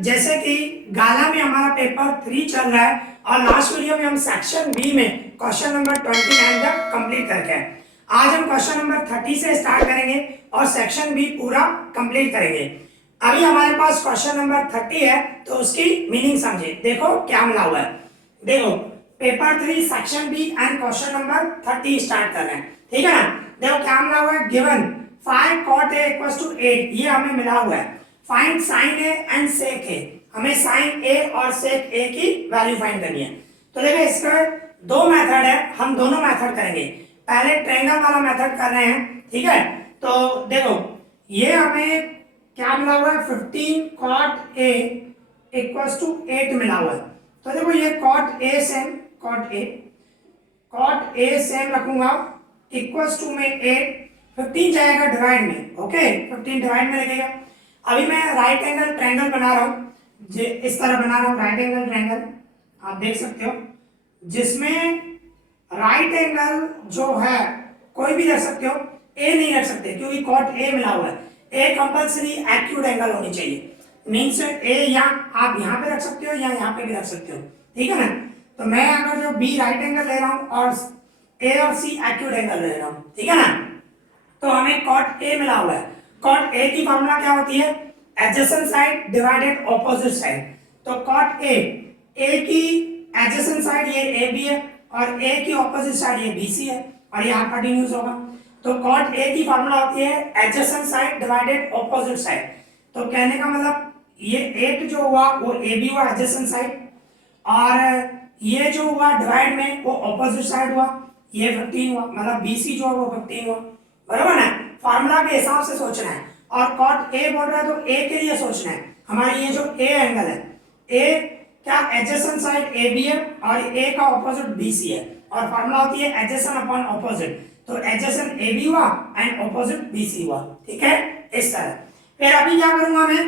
जैसे कि गाला में हमारा पेपर 3 चल रहा है और लास्ट वीडियो में हम सेक्शन बी में क्वेश्चन नंबर 29 तक कंप्लीट करके आए। आज हम क्वेश्चन नंबर 30 से स्टार्ट करेंगे और सेक्शन बी पूरा कंप्लीट करेंगे। अभी हमारे पास क्वेश्चन नंबर 30 है तो उसकी मीनिंग समझे। देखो क्या मिला हुआ है। देखो paper 3 section B and question number 30 start कर रहे हैं, ठीक है ना। देखो क्या मिला हुआ है, given 5 cot a equals to 8, ये हमें मिला हुआ है। Find sin a and sec a, हमें sin a और sec a की वैल्यू फाइंड करनी है। तो देखो इसका दो मेथड है, हम दोनों मेथड करेंगे। पहले ट्रायंगल वाला मेथड कर रहे हैं, ठीक है। तो देखो ये हमें क्या मिला हुआ है, 15 cot a इक्वल्स टू 8 मिला हुआ है। तो देखो ये cot a same cot a same रखूंगा इक्वल्स टू में 8, 15 जाएगा डिवाइड में, ओके 15 डिवाइड में लगेगा। अभी मैं राइट एंगल ट्रायंगल बना रहा हूँ, इस तरह बना रहा हूँ राइट एंगल ट्रायंगल, आप देख सकते हो, जिसमें राइट एंगल जो है कोई भी रख सकते हो, ए नहीं रख सकते क्योंकि कॉट ए मिला हुआ है। ए कंपल्सरी एक्यूट एंगल होनी चाहिए, मीन्स ए या आप यहाँ पे रख सकते हो या यहाँ पे भी रख सकते हो, ठीक है ना। तो मैं अगर जो बी राइट एंगल ले रहा हूँ और ए और सी एक्यूट एंगल ले रहा हूँ, ठीक है ना। तो हमें कॉट ए मिला हुआ है। कॉट ए की फॉर्मूला क्या होती है, adjacent side divided opposite side. तो कॉट ए की एडजेसेंट साइड ये ए बी है और ए की ऑपोजिट साइड ये बी सी है और यहाँ कंटिन्यूस होगा। तो कॉट ए की फॉर्मूला होती है adjacent side divided opposite side. तो कहने का मतलब ये 8 जो हुआ वो ए बी हुआ एडजेसेंट साइड, और ये जो हुआ डिवाइड में वो ऑपोजिट साइड हुआ, ये 15 हुआ, मतलब बी सी जो है वो 15 हुआ, बराबर ना। फार्मूला के हिसाब से सोचना है। और कॉट ए बोल रहा है तो ए के लिए सोचना है। हमारी ये जो ए एंगल है, ए क्या एडजेसेंट साइड ए बी है और ए का ऑपोजिट बी सी है, और फार्मूला होती है एडजेसेंट अपॉन ऑपोजिट। तो एडजेसेंट ए बी हुआ एंड ऑपोजिट बी सी हुआ, ठीक है, इस तरह। फिर अभी क्या करूंगा मैं,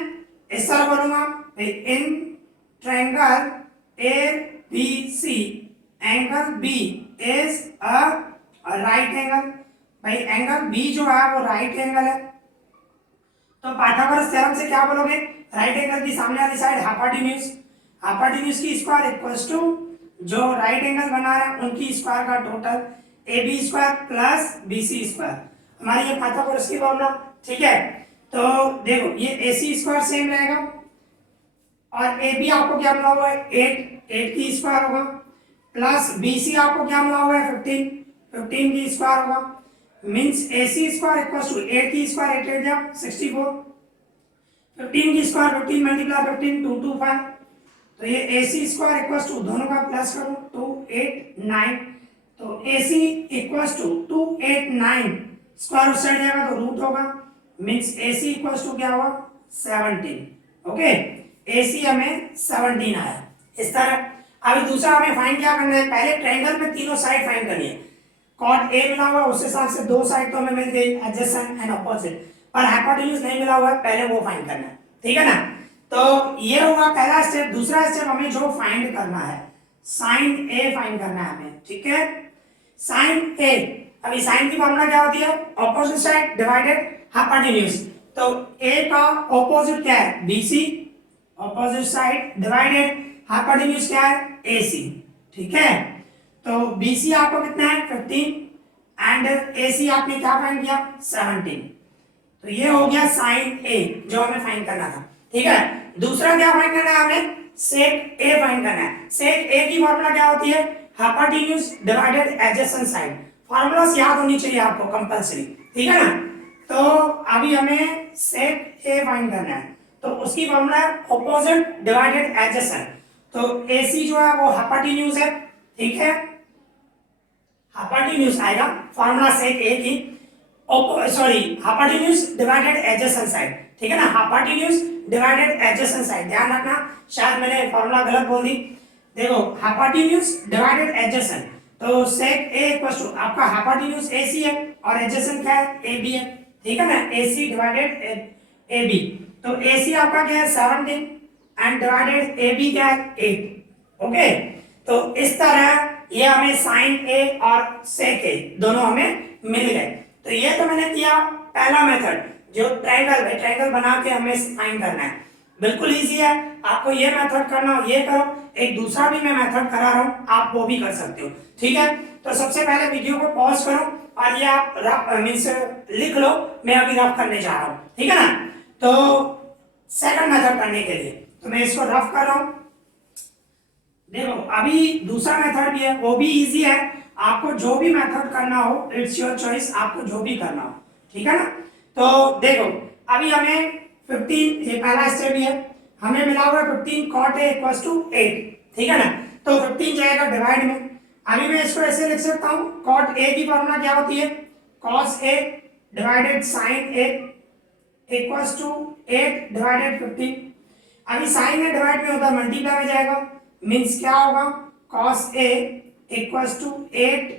इस तरह करूंगा, in triangle A B C angle B is a right angle. भाई एंगल बी जो है वो राइट एंगल है। तो पाइथागोरस थ्योरम से क्या बोलोगे, राइट एंगल की सामने वाली साइड हाइपोटेन्यूज की स्क्वायर इक्वल्स टू जो राइट एंगल बना रहे हैं उनकी स्क्वायर का total, A B square plus B C square, हमारी ये पाइथागोरस की फॉर्मूला, ठीक है। तो देखो ये ए सी स्क्वायर सेम रहेगा और ए बी आपको क्या मिला हुआ है 8 की स्क्वायर होगा, प्लस बी सी आपको क्या मिला हुआ है 15 की स्क्वायर होगा, means A C square equals to 8 की स्क्वायर 8 8 जा 64, 15 की स्क्वायर 15 मल्टीप्लाई 15 225। तो ये A C square equals to दोनों का प्लस करो 289, तो A C equals to 289 square उस साइड जाएगा तो रूट होगा, means A C equals to क्या हुआ 17, ओके। ए सी हमें 17 आया, इस तरह। अभी दूसरा हमें फाइंड क्या करना है, पहले ट्रायंगल में तीनों साइड फाइंड करनी है। कॉट ए मिला हुआ उस हिसाब से दो साइड तो हमें मिल गई एडजेसेंट एंड ऑपोजिट, पर हाइपोटेन्यूज नहीं मिला हुआ है, पहले वो फाइंड करना है, ठीक है ना। तो ये हुआ पहला स्टेप। दूसरा स्टेप हमें जो फाइंड करना है साइन ए फाइंड करना है हमें, ठीक है। साइन ए, अभी साइन की फॉर्मूला क्या होती है, ऑपोजिट साइड डिवाइडेड हाइपोटेन्यूज। तो ए का ऑपोजिट क्या है B C, opposite side divided hypotenuse क्या है ए सी, ठीक है। तो BC आपको कितना है 15 एंड AC आपने क्या फाइंड किया 17। तो ये हो गया साइन A जो हमें फाइंड करना था, ठीक है। दूसरा क्या फाइंड करना है हमें, सेक A फाइंड करना है। सेक A की फॉर्मूला क्या होती है, hypotenuse divided adjacent side. Formulas याद होनी चाहिए आपको कंपलसरी, ठीक है ना। तो अभी हमें सेक A फाइंड करना है, तो उसकी फॉर्मूला है ऑपोजिट डिवाइडेड एडजेसेंट। तो AC जो है वो हाइपोटेन्यूज है, ठीक है, हाइपोटेन्यूज आएगा फॉर्मूला सेक ए की, sorry hypotenuse divided adjacent side, ठीक है ना, हाइपोटेन्यूज डिवाइडेड एडजेसेंट साइड। ध्यान रखना, शायद मैंने फॉर्मूला गलत बोल दी। देखो हाइपोटेन्यूज डिवाइडेड एडजेसेंट, तो सेक ए इक्वल्स टू आपका हाइपोटेन्यूज एसी है और एडजेसेंट क्या है ए बी है, ठीक है ना, एसी डिवाइडेड ए बी। तो एसी आपका क्या है 17 एंड डिवाइडेड ए बी क्या है 8, ओके। तो इस तरह ये हमें साइन ए और सेक ए दोनों हमें मिल गए। तो ये तो मैंने किया पहला मेथड जो ट्रायंगल बना के हमें फाइंड करना है। बिल्कुल इजी है, आपको ये मेथड करना हो ये करो, एक दूसरा भी मैं मेथड करा रहा हूँ, आप वो भी कर सकते हो। ठीक है, तो सबसे पहले वीडियो को पॉज करो और ये आप रफ मीन्स लिख लो, मैं अभी रफ करने जा रहा हूँ, ठीक है ना। तो सेकंड मेथड करने के लिए तो मैं इसको रफ कर रहा हूँ। देखो अभी दूसरा मेथड भी है, वो भी इजी है, आपको जो भी मेथड करना हो इट्स योर चॉइस, आपको जो भी करना हो, ठीक है ना। तो देखो अभी हमें 15, ये पहला स्टेप ही है, हमें मिला हुआ है 15 cot a इक्वल्स टू 8, ठीक है ना। तो 15 जाएगा डिवाइड में, अभी मैं इसको ऐसे लिख सकता हूँ, cot a की फॉर्मूला क्या होती है, cos a divided sin a equals to 8 divided 15। अभी साइन में डिवाइड में होता है मल्टीप्लाई में जाएगा, मीन्स क्या होगा, cos a equals to 8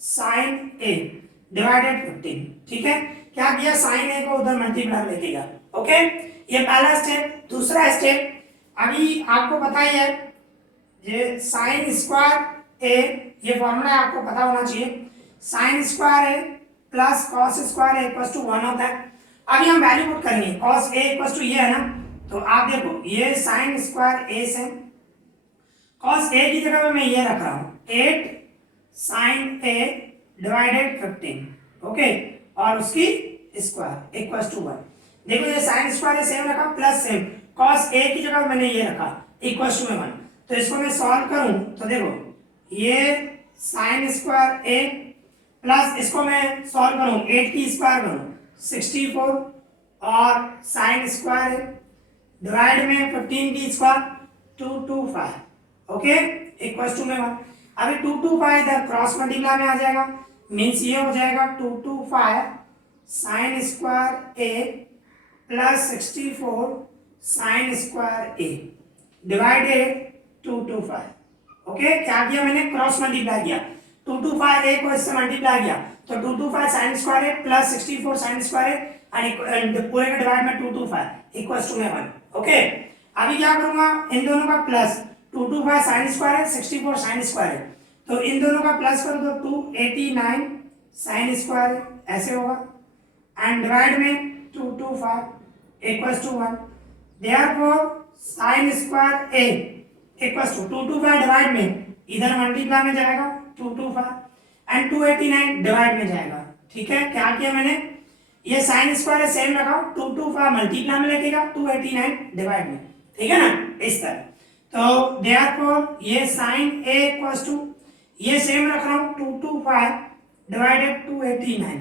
sin a divided 15, ठीक है। क्या किया, sin a को उधर मल्टीप्लाई में लेके गया, ओके। ये पहला स्टेप। दूसरा स्टेप, अभी आपको पता ही है ये sin स्क्वायर a, ये फॉर्मूला आपको पता होना चाहिए, sin square a plus cos square a equals to 1 होता है। अभी हम वैल्यू पुट करेंगे, cos a इक्वल्स टू ये है ना, तो आप देखो ये sin स्क्वायर a से cos a की जगह पे मैं ये रख रहा हूँ 8 sin a डिवाइडेड 15, ओके, और उसकी स्क्वायर इक्वल्स टू 1। देखो ये sin स्क्वायर सेम रखा प्लस सेम cos a की जगह मैंने ये रखा इक्वल्स टू 1। तो इसको मैं सॉल्व करूं तो देखो ये sin स्क्वायर a प्लस इसको मैं सॉल्व करूं 8 की स्क्वायर करूं 64 और sin स्क्वायर डिवाइड में 15 की स्क्वायर 225, ओके, इक्वल्स टू में 1। अभी 225 इधर क्रॉस मल्टीप्लाई में आ जाएगा, मीन्स ये हो जाएगा 225 sin square a plus 64 sin square a divided 225, okay. क्या किया मैंने, क्रॉस मल्टीप्लाई किया, 225 a को इससे मल्टीप्लाई किया तो 225 sin square a plus 64 sin square a and पूरे का डिवाइड में 225 इक्वल्स टू में 1, ओके। अभी क्या करूंगा, इन दोनों का प्लस 225 sin स्क्वायर है 64 sin स्क्वायर है, तो इन दोनों का प्लस करो तो 289 sin स्क्वायर है, ऐसे होगा एंड डिवाइड में 225 equals to 1। Therefore sin square a equals to 225 divide में इधर मल्टीप्लाई में जाएगा 225 एंड 289 डिवाइड में जाएगा, ठीक है। क्या किया मैंने, ये sin स्क्वायर है सेम रखा 225 मल्टीप्लाई में लिखेगा 289 डिवाइड में, ठीक है ना, इस तरह। तो देयरफॉर ये sin a इक्वल्स टू ये सेम रख रहा हूं 225 डिवाइडेड 289,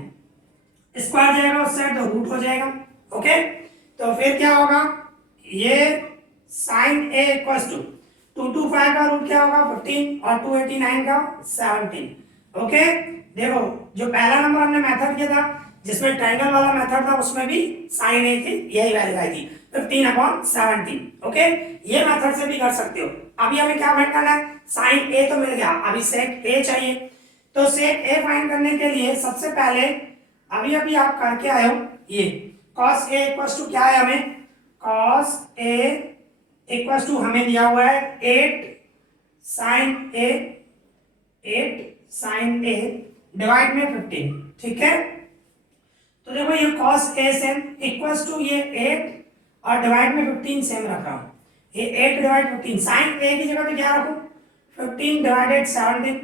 स्क्वायर जाएगा उस साइड तो रूट हो जाएगा, ओके। तो फिर क्या होगा, ये sin a इक्वल्स टू 225 का रूट क्या होगा 15 और 289 का 17, ओके। देखो जो पहला नंबर हमने मेथड किया था जिसमें ट्रायंगल वाला मेथड था उसमें भी sin a की यही वैल्यू आई थी 15/17, ओके। ये मेथड से भी कर सकते हो। अभी हमें क्या फाइंड करना है, sin a तो मिल गया, अभी sec a चाहिए। तो sec a फाइंड करने के लिए सबसे पहले अभी अभी आप करके आए हो ये cos a इक्वल्स टू क्या है, हमें cos a इक्वल्स टू हमें दिया हुआ है 8 sin a डिवाइड में 15, ठीक है। तो देखो ये cos a same equals to ये 8 और डिवाइड में 15 सेम रख रहा हूं, ये 8 डिवाइड 15 sin a की जगह पे क्या रखूं 15 डिवाइडेड 17,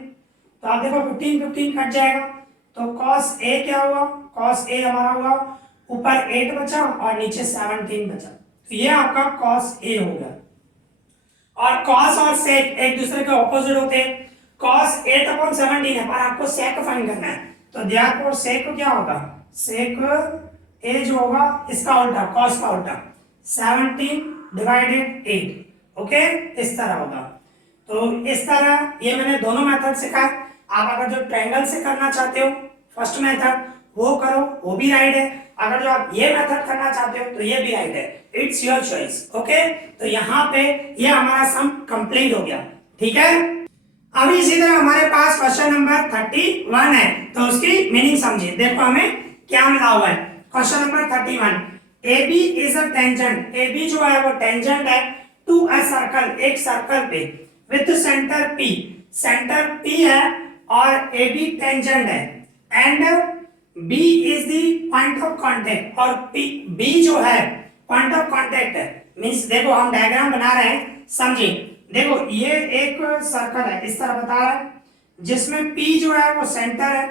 तो आप देखो 15 कट जाएगा तो cos a क्या हुआ, cos a हमारा हुआ ऊपर 8 बचा और नीचे 17 बचा, तो ये आपका cos a हो गया। और cos और sec एक दूसरे के ऑपोजिट होते हैं, cos 8/17 है पर आपको sec फाइंड करना है, तो देयरफॉर sec क्या होगा, sec a जो होगा इसका उल्टा cos का उल्टा 17 डिवाइडेड 8, ओके, इस तरह होगा। तो इस तरह ये मैंने दोनों मेथड सिखाए। आप अगर जो ट्रायंगल से करना चाहते हो फर्स्ट मेथड वो करो, वो भी राइट है। अगर जो आप ये मेथड करना चाहते हो तो ये भी राइट है, इट्स योर चॉइस, ओके। तो यहाँ पे ये हमारा सम कंप्लीट हो गया, ठीक है। अभी इसी तरह हमारे पास क्वेश्चन नंबर 31 है, तो उसकी मीनिंग समझिए। देखो हमें क्या मिला हुआ है, question number 31, AB is a tangent, AB जो है वो टेंजेंट है टू अ सर्कल, एक सर्कल पे with centre P, centre P है और AB टेंजेंट है and B is the point of contact, और B जो है पॉइंट ऑफ कांटेक्ट है, मीन्स देखो हम डायग्राम बना रहे हैं, समझिए। देखो ये एक सर्कल है, इस तरह बता रहा है, जिसमें P जो है वो सेंटर है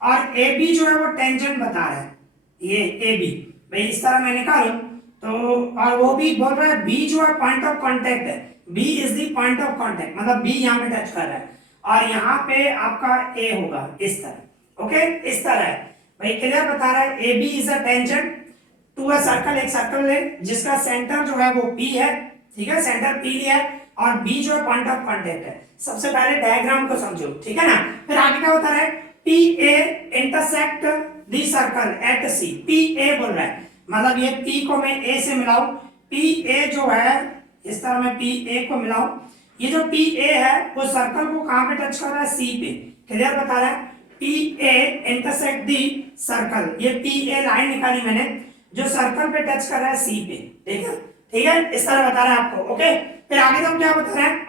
और AB जो है वो टेंजेंट बता रहा है। ये AB भाई इस तरह मैं निकालूं तो, और वो भी बोल रहा है B जो है पॉइंट ऑफ कांटेक्ट है, B is the point of contact, मतलब B यहाँ पे टच कर रहा है और यहाँ पे आपका A होगा इस तरह। ओके, इस तरह है भाई, क्लियर बता रहा है। AB is a tangent to a circle, एक सर्कल है जिसका सेंटर जो है वो P है, ठीक है, सेंटर P लिया है और B जो है पॉइंट ऑफ कांटेक्ट है। सबसे पहले डायग्राम को समझो, ठीक है ना। फिर आगे क्या बता रहा है, PA intersect the circle eight C, PA बोल रहा है, मतलब ये P को मैं A से मिलाऊं, PA जो है इस तरह मैं PA को मिलाऊं, ये जो PA है वो सर्कल को कहां पे टच कर रहा है, C पे, क्लियर बता रहा है। PA इंटरसेक्ट दी सर्कल, ये PA लाइन निकाली मैंने जो सर्कल पे टच कर रहा है C पे, ठीक है, ठीक है, इस तरह बता रहा है आपको। ओके, फिर आगे तो क्या बता रहा है,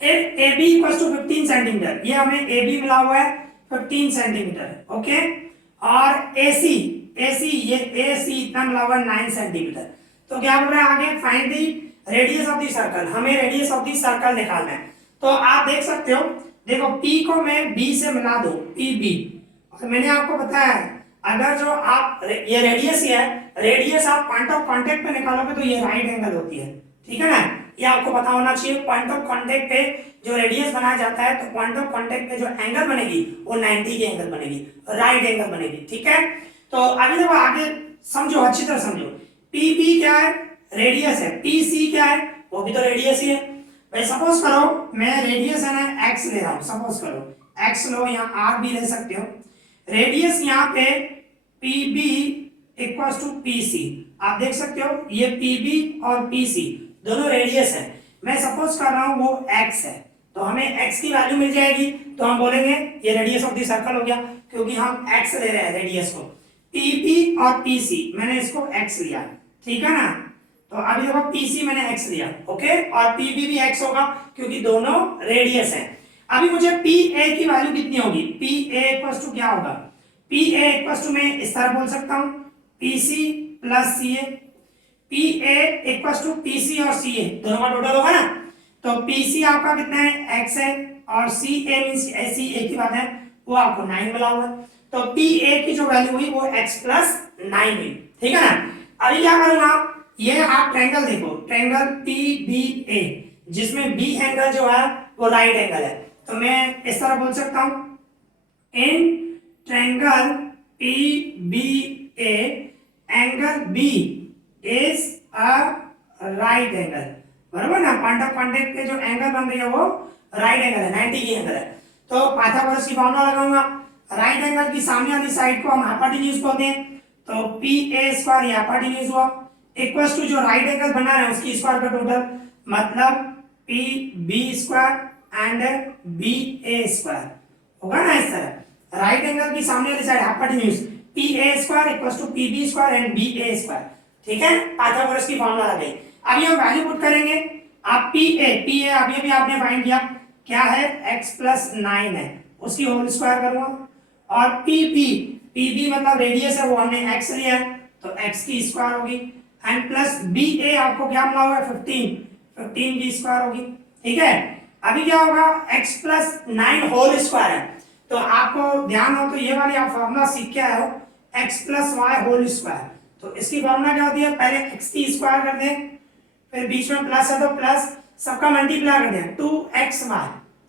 if AB equals to 15 centimetre, ये हमें AB मिला हुआ है 15 सेंटीमीटर, ओके, और AC ये AC इतना मिला हुआ है 9 सेंटीमीटर। तो क्या बोल रहा है आगे, find the radius of the circle, हमें रेडियस ऑफ दी सर्कल निकालना है। तो आप देख सकते हो, देखो P को मैं B से मिला दूं, PB, और मैंने आपको बताया है अगर जो आप ये रेडियस है, रेडियस आप पॉइंट ऑफ कांटेक्ट पे निकालोगे तो ये राइट एंगल होती है, ठीक है ना, ये आपको पता होना चाहिए। पॉइंट ऑफ कांटेक्ट पे जो रेडियस बनाया जाता है तो पॉइंट ऑफ कांटेक्ट पे जो एंगल बनेगी वो 90 की एंगल बनेगी, राइट एंगल बनेगी, ठीक है। तो अभी देखो आगे समझो, अच्छी तरह समझो, PB क्या है, रेडियस है, PC क्या है, वो भी तो रेडियस ही है भाई। सपोज करो मैं रेडियस है ना x ले रहा हूं, सपोज करो x लो, यहाँ r भी ले सकते हो, रेडियस यहाँ पे PB इक्वल्स टू PC, आप देख सकते हो ये PB और PC दोनों रेडियस है। मैं सपोज कर रहा हूं वो x है, तो हमें x की वैल्यू मिल जाएगी, तो हम बोलेंगे ये रेडियस ऑफ द सर्कल हो गया, क्योंकि हम x ले रहे हैं रेडियस को। PB और PC मैंने इसको x लिया, ठीक है ना, तो अभी देखो PC मैंने x लिया, ओके, और PB भी x होगा क्योंकि दोनों रेडियस है। अभी मुझे PA की वैल्यू कितनी होगी, PA इक्वल्स टू क्या होगा, PA इक्वल्स टू मैं इस तरह बोल सकता हूं, PC plus CA, PA equals to PC और CA दोनों का टोटल होगा ना, तो PC आपका कितना है x है और CA मींस CA की बात है वो आपको 9 मिला हुआ है, तो PA की जो वैल्यू हुई वो x प्लस 9 हुई, ठीक है ना। अभी क्या करूंगा, ये आप ट्रायंगल देखो, ट्रायंगल PBA जिसमें B एंगल जो है वो राइट एंगल है, तो मैं इस तरह बोल सकता हूं, in triangle PBA angle B is a right angle, बराबर ना, पॉइंट ऑफ कांटेक्ट पे जो एंगल बन रही है वो राइट एंगल है, 90 की एंगल है। तो पाइथागोरस की फॉर्मूला लगाऊंगा, राइट एंगल की सामने वाली साइड को हम हाइपोटेन्यूज बोलते हैं, तो PA स्क्वायर ये हाइपोटेन्यूज हुआ इक्वल्स टू जो राइट एंगल बना रहे हैं उसकी स्क्वायर का टोटल, मतलब PB square and BA square होगा ना, इस तरह राइट एंगल की सामने वाली side hypotenuse PA square equals to PB square and BA square, ठीक है, पाइथागोरस की फॉर्मूला लगाई। अभी हम वैल्यू पुट करेंगे, आप PA अभी भी आपने फाइंड किया क्या है, x प्लस 9 है, उसकी होल स्क्वायर करूंगा, और PB मतलब रेडियस है वो हमने x लिया है तो x की स्क्वायर होगी, एंड प्लस BA आपको क्या मिला हुआ है 15 की स्क्वायर होगी, ठीक है। अभी क्या होगा, x प्लस 9 होल स्क्वायर है, तो आपको ध्यान हो तो ये वाली आप फॉर्मूला सीख के आए हो, x प्लस वाई होल स्क्वायर, तो इसकी फॉर्मूला क्या होती है, पहले x की स्क्वायर कर दें, फिर बीच में प्लस है तो प्लस, सबका मल्टीप्लाई कर दें 2xy,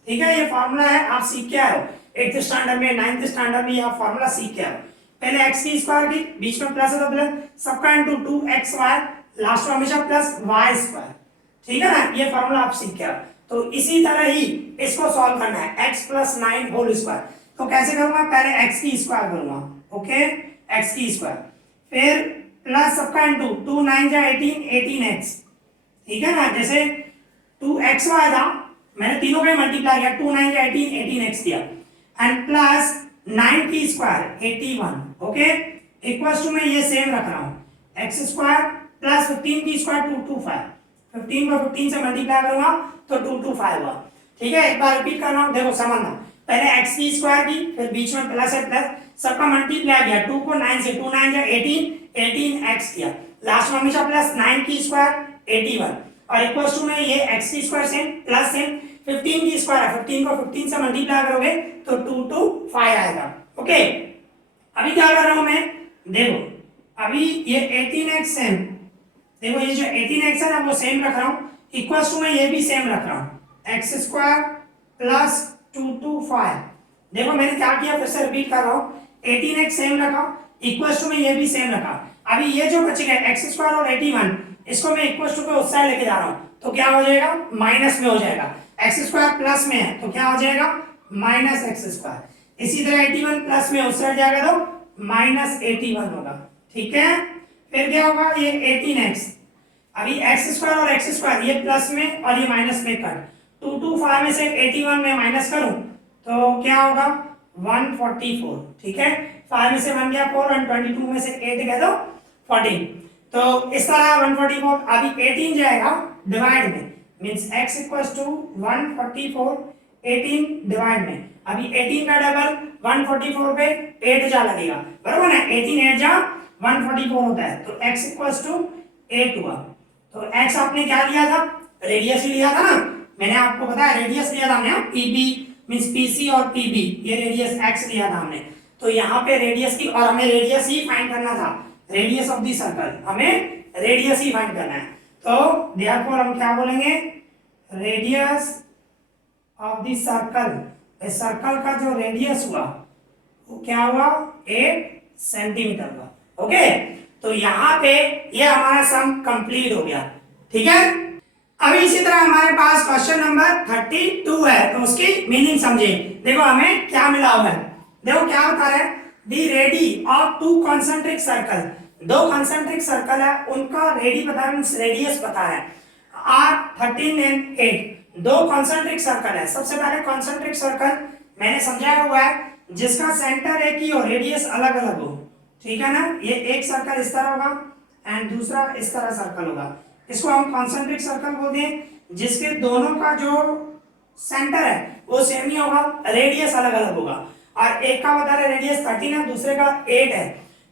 ठीक है, ये फॉर्मूला है, आप सीख के आए हो 8th स्टैंडर्ड में, 9th स्टैंडर्ड में, आप फॉर्मूला सीख के आए हो। पहले x की स्क्वायर की, बीच में प्लस है तो प्लस, सबका इनटू 2xy, लास्ट में हमेशा प्लस y स्क्वायर, ठीक है ना, ये फॉर्मूला आप सीख के आओ। तो इसी तरह ही इसको सॉल्व करना है, x प्लस 9 होल स्क्वायर, तो कैसे करूंगा, पहले x की स्क्वायर करूंगा, ओके, x की स्क्वायर, फिर प्लस सबका इनटू 2 9 जा 18x, ठीक है ना, जैसे 2xy था मैंने तीनों का मल्टीप्लाई किया, 2 9 जा 18x दिया, एंड प्लस 9 की स्क्वायर 81, ओके, इक्वल्स टू में ये सेम रख रहा हूं, x स्क्वायर प्लस 15 की स्क्वायर 225, 15 को 15 से मल्टीप्लाई करूंगा तो 225 हुआ, ठीक है। एक बार रिपीट कर रहा हूं, देखो समझना, पहले x की स्क्वायर की, फिर बीच में प्लस है प्लस, सबका मल्टीप्लाई किया, 2 को 9 से 2 9 जा 18 18x किया, लास्ट में हमेशा प्लस 9 की स्क्वायर 81 और इक्वल्स टू में ये x की स्क्वायर सेम प्लस सेम 15 की स्क्वायर है, 15 को 15 से मल्टीप्लाई करोगे तो 225 आएगा। ओके अभी क्या कर रहा हूं मैं, देखो अभी ये 18x सेम, देखो ये जो 18x है ना वो सेम रख रहा हूं, इक्वल्स टू में ये भी सेम रख रहा हूं x स्क्वायर प्लस 225। देखो मैंने क्या किया, फिर से रिपीट कर रहा हूं, 18x सेम रखा, इक्वल्स टू में ये भी सेम रखा। अभी ये जो बच गया x स्क्वायर और 81 इसको मैं इक्वल्स टू पे उस साइड लेके जा रहा हूं, तो क्या हो जाएगा, माइनस में हो जाएगा। x स्क्वायर प्लस में है तो क्या हो जाएगा, माइनस एक्स स्क्वायर। इसी तरह 81 प्लस में उस साइड जाएगा तो माइनस 81 होगा। ठीक है, फिर क्या होगा, ये 18x, अभी एक्स स्क्वायर और एक्स स्क्वायर ये प्लस में और ये माइनस में कट, 225 में से 81 में माइनस करूं तो क्या होगा 144। ठीक है, 5 में से 1 गया 4 और 22 में से 8 गया तो 14। तो इस तरह 144 अभी 18 जाएगा डिवाइड में, means x equals to 144 18 divide में। अभी 18 का डबल 144 पे 8 जा लगेगा, बराबर ना, 18 8 जा 144 होता है, तो x इक्वल्स टू 8 हुआ। तो x आपने क्या लिया था, रेडियस ही लिया था ना, मैंने आपको बताया रेडियस लिया था हमने, पीबी मींस पीसी और पीबी, ये रेडियस x लिया था हमने। तो यहाँ पे रेडियस की, और हमें रेडियस ही फाइंड करना था, रेडियस ऑफ द सर्कल, हमें रेडियस ही फाइंड करना है। तो देयरफॉर हम क्या बोलेंगे, radius of the circle, circle का जो रेडियस हुआ वो क्या हुआ 8 सेंटीमीटर हुआ। ओके, तो यहाँ पे ये हमारा सम कंप्लीट हो गया। ठीक है, अभी इसी तरह हमारे पास क्वेश्चन नंबर 32 है, तो उसकी मीनिंग समझे। देखो हमें क्या मिला हुआ है, देखो क्या बता रहा है, the radii of two concentric circle, दो कॉन्सेंट्रिक सर्कल है उनका रेडी बता रहा है, रेडियस बता रहा है, आर 13 एंड 8, दो कॉन्सेंट्रिक सर्कल है। सबसे पहले कॉन्सेंट्रिक सर्कल मैंने समझाया हुआ है जिसका सेंटर एक ही हो, रेडियस अलग अलग हो। ठीक है ना, ये एक सर्कल इस तरह होगा एंड दूसरा इस तरह सर्कल होगा, इसको हम कॉन्सेंट्रिक सर्कल बोलते हैं, जिसके दोनों का जो सेंटर है वो सेम ही होगा, रेडियस अलग अलग होगा। और एक का बता रहे रेडियस 13 है, दूसरे का 8 है।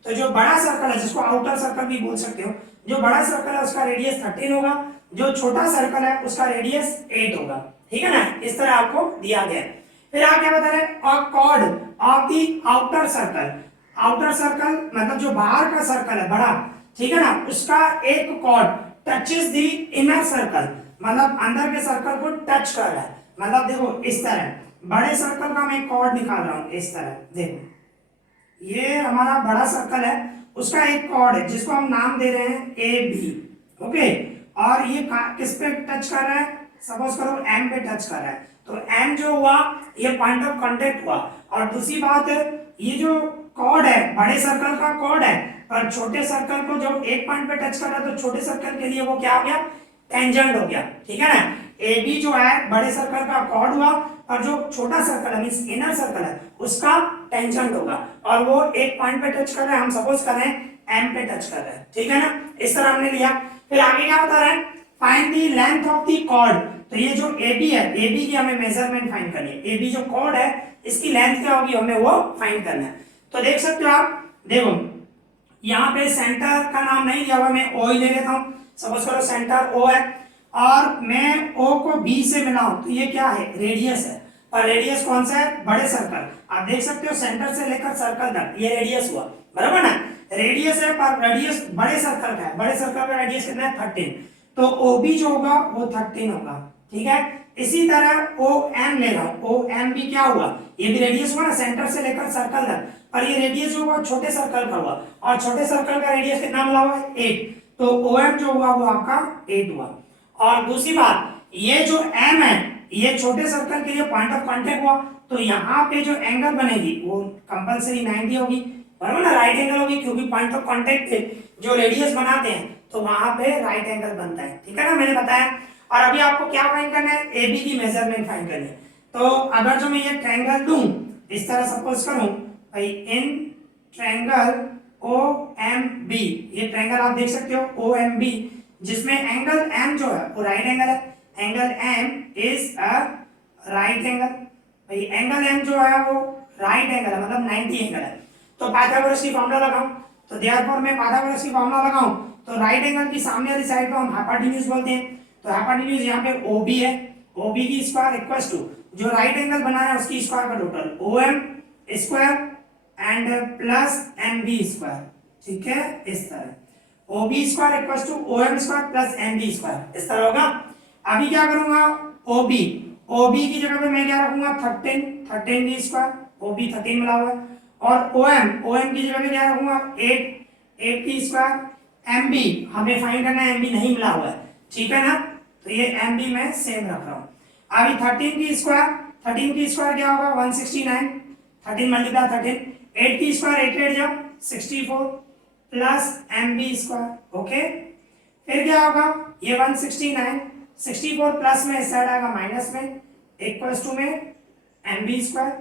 तो जो बड़ा सर्कल है, जिसको आउटर सर्कल भी बोल सकते हो, जो बड़ा सर्कल है उसका रेडियस 13 होगा, जो छोटा सर्कल है उसका रेडियस 8 होगा। ठीक है ना, इस तरह आपको दिया गया है। फिर आप क्या बता रहे हैं, अ cord of the outer circle, outer circle मतलब जो बाहर का सर्कल है बड़ा, ठीक है ना, उसका एक chord touches the inner circle, मतलब अंदर के सर्कल को टच कर रहा है। मतलब देखो इस तरह बड़े सर्कल का मैं कॉर्ड निकाल रहा हूं, इस तरह देखो ये हमारा बड़ा सर्कल है, उसका एक कॉर्ड है जिसको हम नाम दे रहे हैं ए बी। ओके, और ये किस पे टच कर रहा है, सपोज करो एम पे टच कर रहा है, तो एम जो हुआ ये पॉइंट ऑफ कांटेक्ट हुआ। और दूसरी बात ये जो कॉर्ड है बड़े सर्कल का कॉर्ड है, और छोटे सर्कल को जब एक पॉइंट पे टच कर रहा है तो छोटे सर्कल के लिए वो क्या हो गया, टेंजेंट हो गया। ठीक है ना, ए बी जो है बड़े सर्कल का कॉर्ड हुआ, और जो छोटा सर्कल है मींस इनर सर्कल है उसका टेंजेंट होगा, और वो एक पॉइंट पे टच कर रहा है, हम सपोज कर रहे हैं एम पे टच कर रहा है। ठीक है ना, इस तरह हमने लिया। फिर आगे क्या बता रहा है, find the length of the chord, तो ये जो AB है, AB की हमें मेजरमेंट फाइंड करनी है, AB जो कॉर्ड है इसकी लेंथ क्या होगी हमें वो फाइंड करना है। तो देख सकते हो आप, देखो यहाँ पे सेंटर का नाम नहीं दिया हुआ, मैं O ही ले लेता हूँ, सपोज करो सेंटर O है, और मैं O को B से मिलाऊं तो ये क्या है, रेडियस है। और रेडियस कौन सा है, बड़े सर्कल, आप देख सकते हो सेंटर से लेकर सर्कल तक ये रेडियस हुआ, बराबर ना, रेडियस है, पर रेडियस बड़े सर्कल का है, बड़े सर्कल का रेडियस कितना है 13, तो OB जो होगा वो 13 होगा। ठीक है, इसी तरह OM ले रहा हूं, OM भी क्या हुआ, ये भी रेडियस हुआ ना, सेंटर से लेकर सर्कल तक, और ये रेडियस जो हुआ छोटे सर्कल का हुआ, और छोटे सर्कल का रेडियस कितना मिला हुआ है 8, तो OM जो हुआ वो आपका 8 हुआ। और दूसरी बात, ये जो M है ये छोटे सर्कल के लिए पॉइंट ऑफ कांटेक्ट हुआ, तो यहाँ पे जो एंगल बनेगी वो कंपलसरी 90 होगी, बराबर ना, राइट एंगल होगी, क्योंकि पॉइंट ऑफ कांटेक्ट पे जो रेडियस बनाते हैं तो वहां पे राइट एंगल बनता है। ठीक है ना, मैंने बताया। और अभी आपको क्या फाइंड करना है, AB की मेजरमेंट फाइंड करनी है। तो अगर जो मैं ये ट्रायंगल लूं, इस तरह सपोज करूं भाई, इन ट्रायंगल OMB, ये ट्रायंगल आप देख सकते हो OMB, जिसमें एंगल M जो है वो राइट एंगल है, angle M is a right angle, भाई एंगल M जो है वो राइट एंगल है, मतलब 90 एंगल है। तो पाइथागोरस की फॉर्मूला लगाऊं, तो देयरफॉर मैं पाइथागोरस की फॉर्मूला लगाऊं तो राइट एंगल की सामने वाली साइड को हम हाइपोटेन्यूज बोलते हैं। तो हाइपोटेन्यूज यहाँ पे OB है, OB की स्क्वायर इक्वल्स टू जो राइट एंगल बना है उसकी स्क्वायर का total OM square and plus MB square, ठीक है, इस तरह OB square equals to OM square plus MB square, इस तरह होगा। अभी क्या करूंगा, OB की जगह पे मैं क्या रखूंगा 13 B स्क्वायर, OB 13 मिला हुआ है, और OM की जगह पे क्या रखूंगा 8 B स्क्वायर, MB हमें फाइंड करना है, MB नहीं मिला हुआ है, ठीक है ना, तो ये MB मैं सेम रख रहा हूँ। अभी 13 की स्क्वायर क्या होगा 169, 13 मल्टीप्लाई 13, 8 की स्क्वायर 8 जब 64 प्लस MB स्क्वायर, ओके। फिर क्या होगा ये 169, 64 प्लस में इस साइड आएगा माइनस में, इक्वल्स टू में MB स्क्वायर।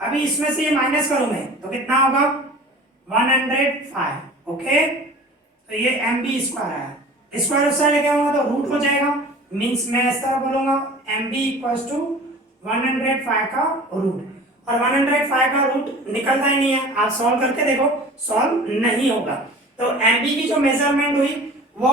अभी इसमें से ये माइनस करूं मैं तो कितना होगा 105, ओके। तो ये MB स्क्वायर आया, स्क्वायर उस साइड लेके आऊंगा तो रूट हो जाएगा, मींस मैं इस तरह बोलूंगा MB इक्वल्स टू 105 का रूट, और 105 का रूट निकलता ही नहीं है, आप सॉल्व करके देखो सॉल्व नहीं होगा। तो MB की जो मेजरमेंट हुई वो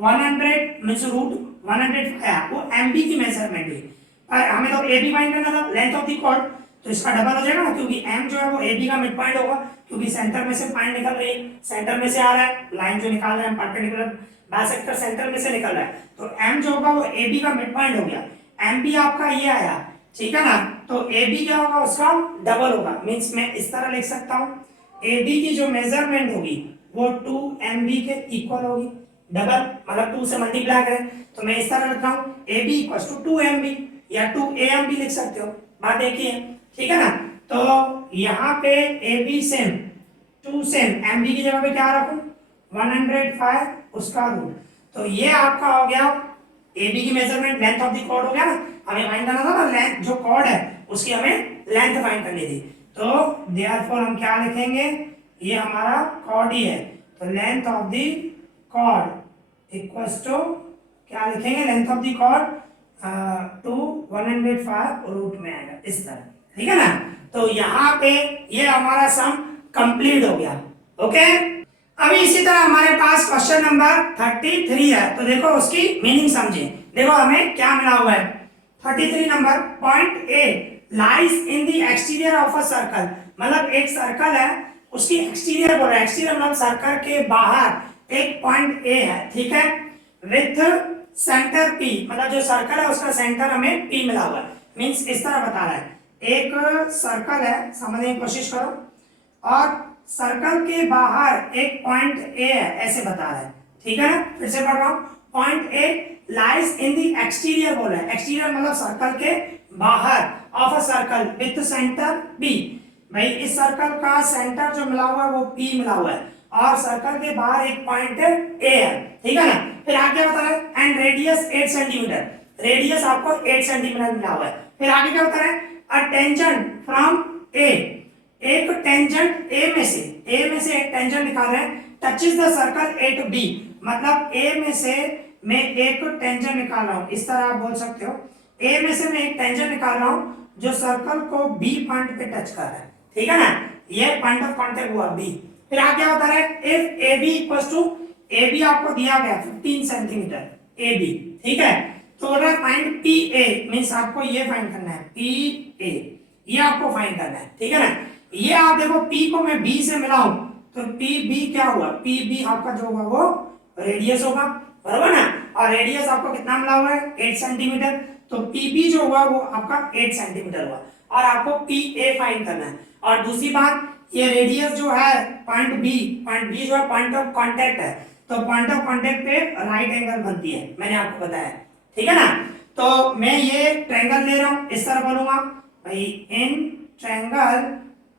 100 मींस रूट 105 है, वो MB की मेजरमेंट हुई, पर हमें तो AB फाइंड करना था, लेंथ ऑफ द कॉर्ड, तो इसका डबल हो जाएगा ना, क्योंकि M जो है वो AB का मिड पॉइंट होगा, क्योंकि सेंटर में से पॉइंट निकल रही है, सेंटर में से आ रहा है, लाइन जो निकाल रहे हैं परपेंडिकुलर बाइसेक्टर सेंटर में से निकल रहा है, तो M जो होगा वो AB का मिड पॉइंट हो गया, MB आपका ये आया, ठीक है ना, तो AB क्या होगा उसका डबल होगा, मींस मैं इस तरह लिख सकता हूँ AB की जो मेजरमेंट होगी वो 2MB के इक्वल होगी, डबल मतलब 2 से मल्टीप्लाई करें तो मैं इस तरह लिख रहा हूँ AB इक्वल्स टू 2MB या 2AMB लिख सकते हो, बात एक ही है, ठीक है ना। तो यहाँ पे AB सेम 2 सेम, MB की जगह पे क्या रखूं 105 उसका रूट, तो ये आपका हो गया AB की measurement, length of the chord हो गया ना, हमें फाइंड करना था ना लेंथ, जो कॉर्ड है उसकी हमें लेंथ फाइंड करनी थी, तो देयरफॉर हम क्या लिखेंगे, ये हमारा कॉर्ड ही है, तो length of the chord equals to क्या लिखेंगे, length of the chord two 105 root में आएगा, इस तरह, ठीक है ना। तो यहाँ पे ये हमारा सम कंप्लीट हो गया, ओके। अभी इसी तरह हमारे पास क्वेश्चन नंबर 33 है, तो देखो उसकी मीनिंग समझे, देखो हमें क्या मिला हुआ है 33 number, point A lies in the exterior of a circle, मतलब एक सर्कल है उसकी एक्सटीरियर बोल रहा है, एक्सटीरियर मतलब सर्कल के बाहर एक पॉइंट A है, ठीक है, विथ सेंटर P, मतलब जो सर्कल है उसका सेंटर हमें P मिला हुआ है, मींस इस तरह बता रहा है, एक सर्कल है, समझने की कोशिश करो, और सर्कल के बाहर एक पॉइंट A है, ऐसे बता रहा है, ठीक है ना, फिर से पढ़ रहा हूं, point A lies in the exterior बोल रहा है, एक्सटीरियर मतलब सर्कल के बाहर of a circle with centre P, भाई इस सर्कल का सेंटर जो मिला हुआ है वो P मिला हुआ है, और सर्कल के बाहर एक पॉइंट A है, ठीक है ना। फिर आगे बता रहा है एंड रेडियस 8 सेंटीमीटर, रेडियस आपको 8 सेंटीमीटर मिला हुआ है। फिर आगे क्या बता रहा है अ टेंजेंट फ्रॉम A, एक टेंजेंट A में से एक टेंजेंट निकाल रहे हैं, touches the circle A to B, मतलब A में से मैं एक टेंजेंट निकाल रहा हूं, इस तरह आप बोल सकते हो, A में से मैं एक टेंजेंट निकाल रहा हूं जो सर्कल को B पॉइंट पे टच कर रहा है, ठीक है ना, ये पॉइंट ऑफ कांटेक्ट हुआ B। फिर आगे क्या बता रहा है if AB equals to, AB आपको दिया गया 15 सेंटीमीटर AB, ठीक है, तो बोल रहा है फाइंड PA, मींस आपको ये फाइंड करना है PA, ये आपको फाइंड करना है, ठीक है ना। ये आप देखो P को मैं B से मिलाऊं तो PB क्या हुआ, PB आपका जो होगा वो रेडियस होगा, बराबर ना, और रेडियस आपको कितना मिला हुआ है 8 सेंटीमीटर, तो PB जो हुआ वो आपका 8 सेंटीमीटर हुआ, और आपको PA फाइंड करना है। और दूसरी बात ये रेडियस जो है पॉइंट B जो है पॉइंट ऑफ कांटेक्ट है, तो पॉइंट ऑफ कांटेक्ट पे राइट एंगल बनती है, मैंने आपको बताया, ठीक है ना। तो मैं ये ट्रायंगल ले रहा हूं, इस तरह बोलूंगा भाई इन ट्रायंगल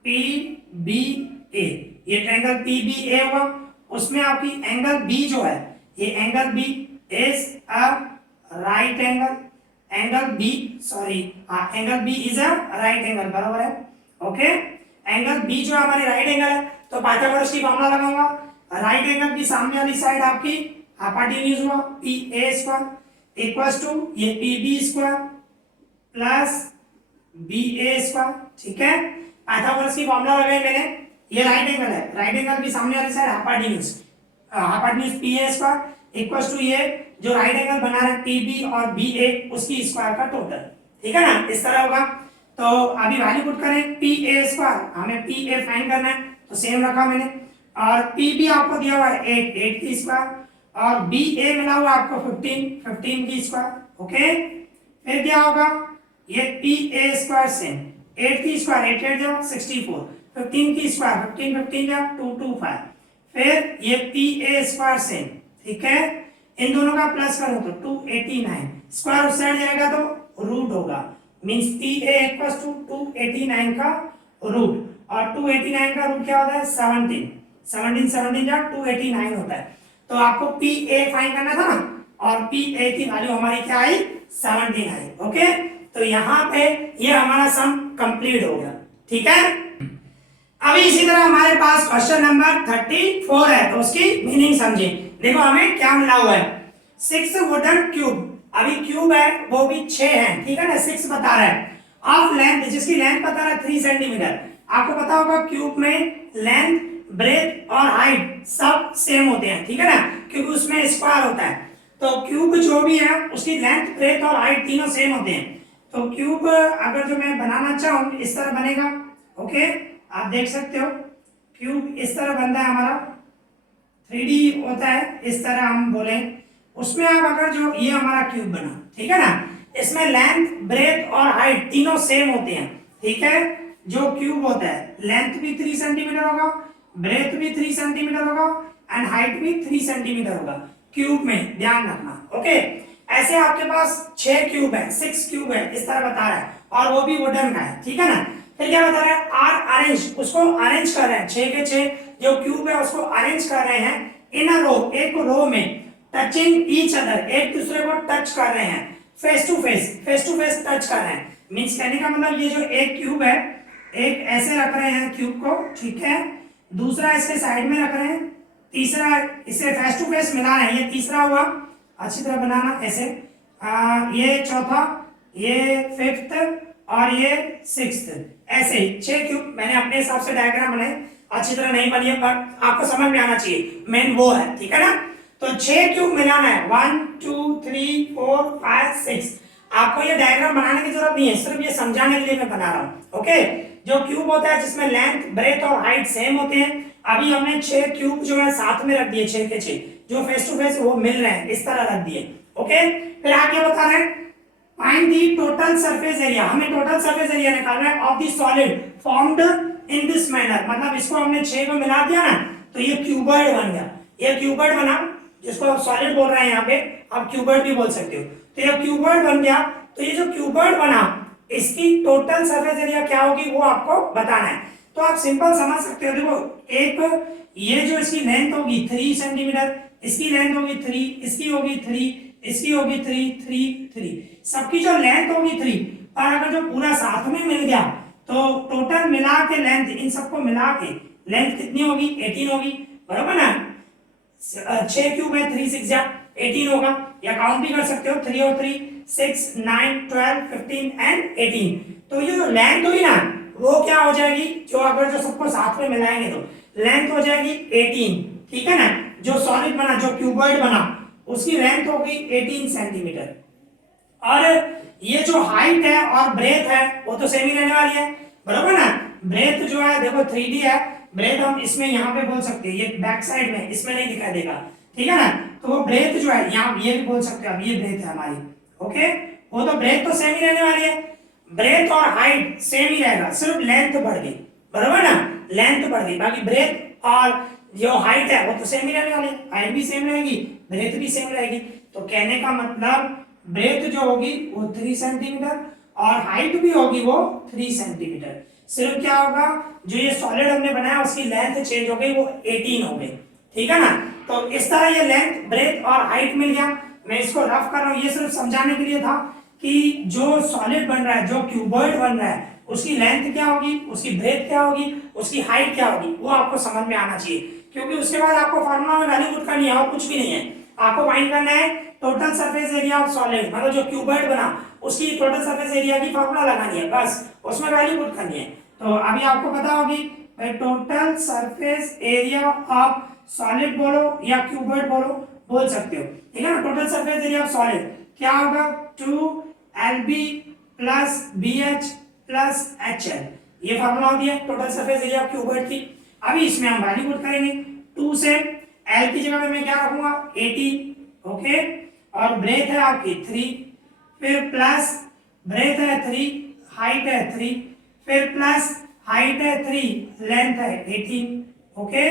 PBA, ये ट्रायंगल PBA होगा, उसमें आपकी एंगल B जो है, ये angle B is a right angle, angle B is a right angle, बराबर है, ओके। एंगल B जो हमारी राइट एंगल है, तो पाइथागोरस की फॉर्मूला लगाऊंगा, राइट एंगल की सामने वाली साइड आपकी हाइपोटेन्यूज हुआ PA स्क्वायर इक्वल्स टू ये PB square plus BA square, ठीक है, पाइथागोरस की फॉर्मूला लगाई मैंने, ये राइट एंगल है, राइट एंगल की सामने वाली side hypotenuse hypotenuse P A square equals to ये जो राइट एंगल बना रहे हैं पी बी और बी ए उसकी स्क्वायर का टोटल, ठीक है ना, इस तरह होगा। तो अभी वैल्यू पुट करें पी ए स्क्वायर, हमें पी ए फाइंड करना है तो सेम रखा मैंने, और पी बी आपको दिया हुआ है 8, 8 की स्क्वायर, और बी ए मिला हुआ आपको 15, 15 की स्क्वायर। ओके, फिर क्या होगा, ये पी ए स्क्वायर सेम 8 की स्क्वायर 8 8 जो 64, 15 की स्क्वायर 15 15 जो 225, फिर ये पी ए स्क्वायर सेम, ठीक है, इन दोनों का प्लस करो तो 289, स्क्वायर उस साइड जाएगा तो रूट होगा, means P A equals to 289 का रूट, और 289 का रूट क्या होता है 17, 17 17 जा 289 होता है। तो आपको पी ए फाइंड करना था ना, और पी ए की वैल्यू हमारी क्या आई 17 आई। ओके, तो यहाँ पे ये हमारा सम कंप्लीट हो गया, ठीक है। अभी इसी तरह हमारे पास क्वेश्चन नंबर 34 है, तो उसकी मीनिंग समझे। देखो हमें क्या मिला हुआ है, 6 वुडन क्यूब, अभी क्यूब है वो भी 6 है, ठीक है ना, 6 बता रहा है, ऑफ लेंथ, जिसकी लेंथ बता रहा है 3 सेंटीमीटर। आपको पता होगा क्यूब में लेंथ, ब्रेथ और हाइट सब सेम होते हैं, ठीक है ना, क्योंकि उसमें स्क्वायर होता है। तो क्यूब जो भी है उसकी लेंथ, ब्रेथ और हाइट तीनों सेम होते हैं। तो क्यूब अगर जो मैं बनाना चाहूँ इस तरह बनेगा। ओके, आप देख सकते हो क्यूब इस तरह बनता है हमारा, 3D होता है इस तरह हम बोले, उसमें आप अगर जो ये हमारा क्यूब बना, ठीक है ना, इसमें लेंथ, ब्रेथ और हाइट तीनों सेम होते हैं, ठीक है। जो क्यूब होता है लेंथ भी 3 सेंटीमीटर होगा, ब्रेथ भी 3 सेंटीमीटर होगा एंड हाइट भी 3 सेंटीमीटर होगा क्यूब में, ध्यान रखना। ओके, ऐसे आपके पास 6 क्यूब है, 6 क्यूब है, इस तरह बता रहा है, और वो भी वुडन का है, ठीक है ना। फिर क्या बता रहा है, आर अरेंज, उसको अरेंज कर रहे हैं, 6 के 6 जो क्यूब है उसको अरेंज कर रहे हैं इन अ रो, एक रो में, टचिंग ईच अदर, एक दूसरे को टच कर रहे हैं, फेस टू फेस टच कर रहे हैं। मींस कहने का मतलब ये जो एक क्यूब है, एक ऐसे रख रहे हैं क्यूब को, ठीक है, दूसरा इसके साइड में रख रहे हैं, तीसरा इसे फेस टू फेस मिला रहे हैं, ये तीसरा हुआ, अच्छी तरह बनाना ऐसे, ये चौथा, ये फिफ्थ और ये सिक्स्थ, ऐसे 6 क्यूब मैंने अपने हिसाब से डायग्राम बनाए, अच्छी तरह नहीं बनी है पर आपको समझ में आना चाहिए, मेन वो है, ठीक है ना। तो 6 क्यूब मिलाना है, 1 2 3 4 5 6। आपको ये डायग्राम बनाने की जरूरत नहीं है, सिर्फ ये समझाने के लिए मैं बना रहा हूँ। ओके, जो क्यूब होता है जिसमें लेंथ, ब्रेथ और हाइट सेम होते हैं, अभी हमने 6 क्यूब जो है साथ में रख दिए, 6 के 6 जो फेस टू फेस वो मिल रहे हैं, इस तरह रख दिए। ओके, फिर आगे बता रहे हैं find the total surface area, हमें टोटल सरफेस एरिया निकालना है of the solid formed in this manner, मतलब इसको हमने 6 को मिला दिया ना तो ये क्यूबॉइड बन गया, ये क्यूबॉइड बना, जिसको आप सॉलिड बोल रहे हैं यहाँ पे, आप क्यूबॉइड भी बोल सकते हो। तो ये क्यूबॉइड बन गया, तो ये जो क्यूबॉइड बना इसकी टोटल सरफेस एरिया क्या होगी वो आपको बताना है। तो आप सिंपल समझ सकते हो, देखो एक ये जो इसकी लेंथ होगी 3 सेंटीमीटर, इसकी लेंथ होगी 3, इसकी होगी 3, इसकी होगी 3 3 3, सबकी जो लेंथ होगी 3, और अगर जो पूरा साथ में मिल गया तो टोटल मिला के लेंथ, इन सबको मिला के लेंथ कितनी होगी 18 होगी, बराबर ना। 6 क्यूब है, 3 6 जा 18 होगा, या काउंट भी कर सकते हो, 3 और 3 6 9 12 15 एंड 18। तो ये जो लेंथ हुई ना वो क्या हो जाएगी, जो अगर जो सबको साथ में मिलाएंगे तो लेंथ हो जाएगी 18, ठीक है ना। जो सॉलिड बना, जो क्यूबॉइड बना उसकी लेंथ होगी 18 सेंटीमीटर, और ये जो हाइट है और ब्रेथ है वो तो सेम ही रहने वाली है, बराबर ना। ब्रेथ जो है देखो 3D है, ब्रेथ हम इसमें यहाँ पे बोल सकते हैं, ये बैक साइड में इसमें नहीं दिखाई देगा, ठीक है ना। तो वो ब्रेथ जो है यहाँ ये भी बोल सकते हो, अब ये ब्रेथ है हमारी। ओके, वो तो ब्रेथ तो सेम ही रहने वाली है, ब्रेथ और हाइट सेम ही रहेगा, सिर्फ लेंथ बढ़ गई, बराबर ना, लेंथ बढ़ गई, बाकी ब्रेथ और जो हाइट है वो तो सेम ही रहने वाली है, हाइट भी सेम रहेगी, ब्रेथ भी सेम रहेगी। तो कहने का मतलब ब्रेथ जो होगी वो 3 सेंटीमीटर और हाइट भी होगी वो 3 सेंटीमीटर, सिर्फ क्या होगा जो ये सॉलिड हमने बनाया उसकी लेंथ चेंज हो गई, वो 18 हो गई, ठीक है ना। तो इस तरह ये लेंथ, ब्रेथ और हाइट मिल गया। मैं इसको रफ कर रहा हूँ, ये सिर्फ समझाने के लिए था कि जो सॉलिड बन रहा है, जो क्यूबॉइड बन रहा है, उसकी लेंथ क्या होगी, उसकी ब्रेथ क्या होगी, उसकी हाइट क्या होगी, वो आपको समझ में आना चाहिए, क्योंकि उसके बाद आपको फार्मूला में वैल्यू पुट करनी है और कुछ भी नहीं है। आपको फाइंड करना है total surface area of solid, मतलब जो क्यूबॉइड बना उसकी टोटल सरफेस एरिया की फार्मूला लगानी है, बस उसमें वैल्यू पुट करनी है। तो अभी आपको पता होगी भाई total surface area of solid बोलो या क्यूबॉइड बोलो, बोल सकते हो, ठीक है ना। Total surface area of solid क्या होगा, 2LB plus BH plus HL, ये फॉर्मूला होती है total surface area of cuboid की। अभी इसमें हम वैल्यू पुट करेंगे, 2 से L की जगह पे मैं क्या रखूंगा 18, ओके, और ब्रेथ है आपकी 3, फिर प्लस ब्रेथ है 3, हाइट है 3, फिर प्लस हाइट है 3, लेंथ है 18, ओके।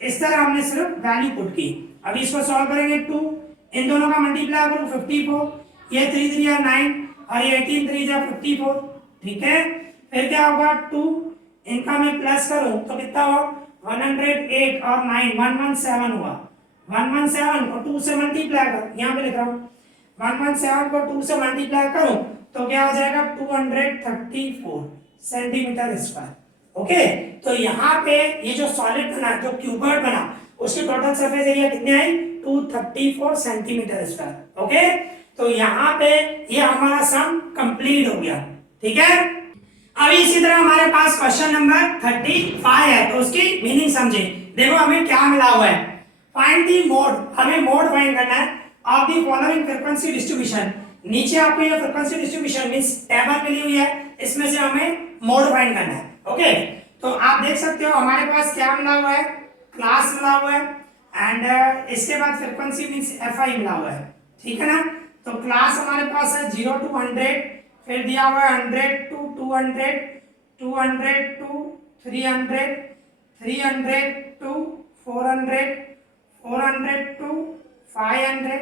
इस तरह हमने सिर्फ वैल्यू पुट की। अभी इसको सॉल्व करेंगे, 2 इन दोनों का मल्टीप्लाई करो 54, ये 3 3 या 9 और ये 18 3 या 54, ठीक है। फिर क्या होगा, 2 इनका मैं प्लस करूं तो कितना हुआ 108 और 9 117 हुआ, 117 को 2 से मल्टीप्लाई कर, यहाँ पे लिख रहा हूँ 117 को 2 से मल्टीप्लाई करूं तो क्या हो जाएगा 234 सेंटीमीटर स्क्वायर, ओके। तो यहाँ पे ये जो सॉलिड बना, जो क्यूबॉइड बना, उसकी टोटल सरफेस एरिया कितनी आई 234 सेंटीमीटर स्क्वायर, ओके। तो यहाँ पे ये हमारा सम कंप्लीट हो गया, ठीक है। अभी इसी तरह हमारे पास क्वेश्चन नंबर 35 है, तो उसकी मीनिंग समझे। देखो हमें क्या मिला हुआ है, फाइंड दी मोड, हमें मोड फाइंड करना है of the following frequency distribution. नीचे आपको ये फ्रीक्वेंसी डिस्ट्रीब्यूशन मींस टेबल मिली हुई है, इसमें से हमें मोड फाइंड करना है, ओके। तो आप देख सकते हो हमारे पास क्या मिला हुआ है, क्लास मिला हुआ है, एंड इसके बाद फ्रीक्वेंसी मींस FI मिला हुआ है, ठीक है ना। तो क्लास हमारे पास है 0 to 100, फिर दिया हुआ है 100 to 200, 200 to 300, 300 to 400, 400 to 500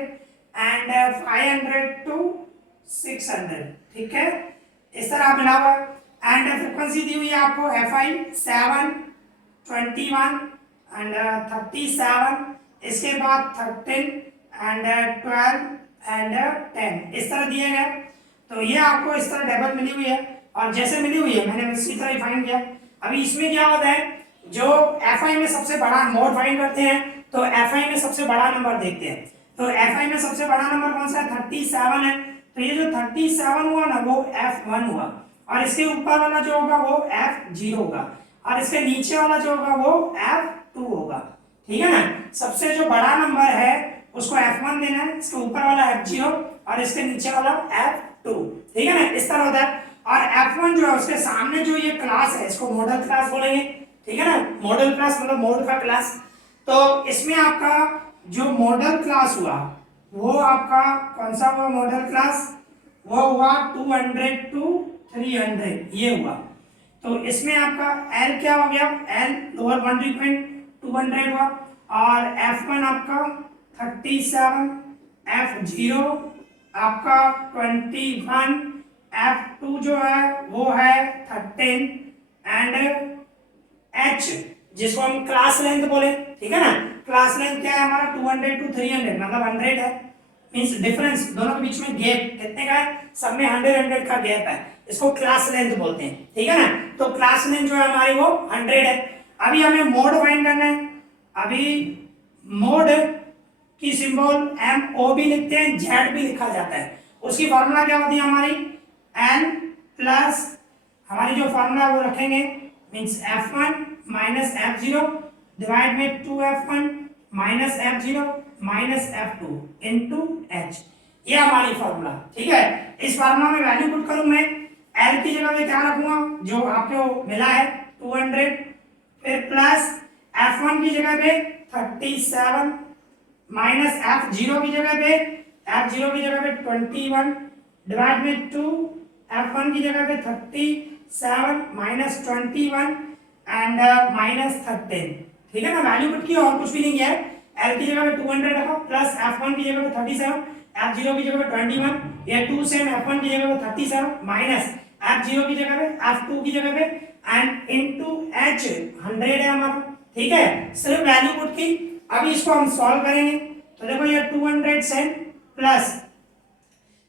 and 500 to 600, ठीक है। इस तरह मिला हुआ है एंड फ्रीक्वेंसी दी हुई है आपको FI 7, 21 एंड 37, इसके बाद 13 एंड 12 एंड 10, इस तरह दिए गए। तो ये आपको इस तरह टेबल मिली हुई है और जैसे मिली हुई है मैंने इसी तरह फाइंड किया। अभी इसमें क्या होता है, जो FI में सबसे बड़ा मोड फाइंड करते हैं तो FI में सबसे बड़ा नंबर देखते हैं। तो FI में सबसे बड़ा नंबर कौन सा है, 37 है। तो ये जो 37 हुआ ना वो F1 हुआ, और इसके ऊपर वाला जो होगा वो F0 होगा, और इसके नीचे वाला जो होगा वो F2 होगा, ठीक है ना। सबसे जो बड़ा नंबर है उसको F1 देना है, इसके ऊपर वाला F0 और इसके नीचे वाला F2, ठीक है ना। इस तरह होता है। और F1 जो है उसके सामने जो ये क्लास है इसको मॉडल क्लास बोलेंगे, ठीक है ना। मॉडल क्लास मतलब मोड का क्लास। तो इसमें आपका जो मॉडल क्लास हुआ वो आपका कौन सा हुआ, मॉडल क्लास वो हुआ 200 to 300, ये हुआ। तो इसमें आपका L क्या हो गया, L लोअर बाउंड्री पॉइंट 200 हुआ, और F1 आपका 37, F0 आपका 21, F2 जो है वो है 13 एंड H जिसको हम क्लास लेंथ बोले, ठीक है ना। क्लास लेंथ क्या है हमारा 200 to 300 मतलब 100 है, मींस डिफरेंस दोनों के बीच में गैप कितने का है, सब में 100 का गैप है, इसको क्लास लेंथ बोलते हैं, ठीक है ना। तो क्लास लेंथ जो है हमारी वो 100 है। अभी हमें मोड फाइंड करना है। अभी मोड की सिंबल MO भी लिखते हैं, Z भी लिखा जाता है। उसकी फॉर्मूला क्या होती है हमारी, N प्लस हमारी जो फॉर्मूला वो रखेंगे means F1 minus F0 divide में 2F1 minus F0 minus F2 into H, ये हमारी फॉर्मूला, ठीक है। इस फॉर्मूला में वैल्यू पुट करूं मैं, L की जगह पे क्या रखूंगा जो आपको मिला है 200, फिर प्लस F1 की जगह पे 37 माइनस F0 की जगह पे 21 डिवाइड में 2, F1 की जगह पे 37 माइनस 21 एंड माइनस 13, ठीक है ना। वैल्यू पुट की और कुछ भी नहीं किया है। L की जगह पे 200 रखा प्लस F1 की जगह पे 37, F0 की जगह पे 21, ये 2 से F1 की जगह पे 37 माइनस F0 की जगह पे F2 की जगह पे एंड इनटू H 100 है हमारा, ठीक है। सिर्फ वैल्यू पुट की। अभी इसको हम सॉल्व करेंगे तो देखो ये 200 से प्लस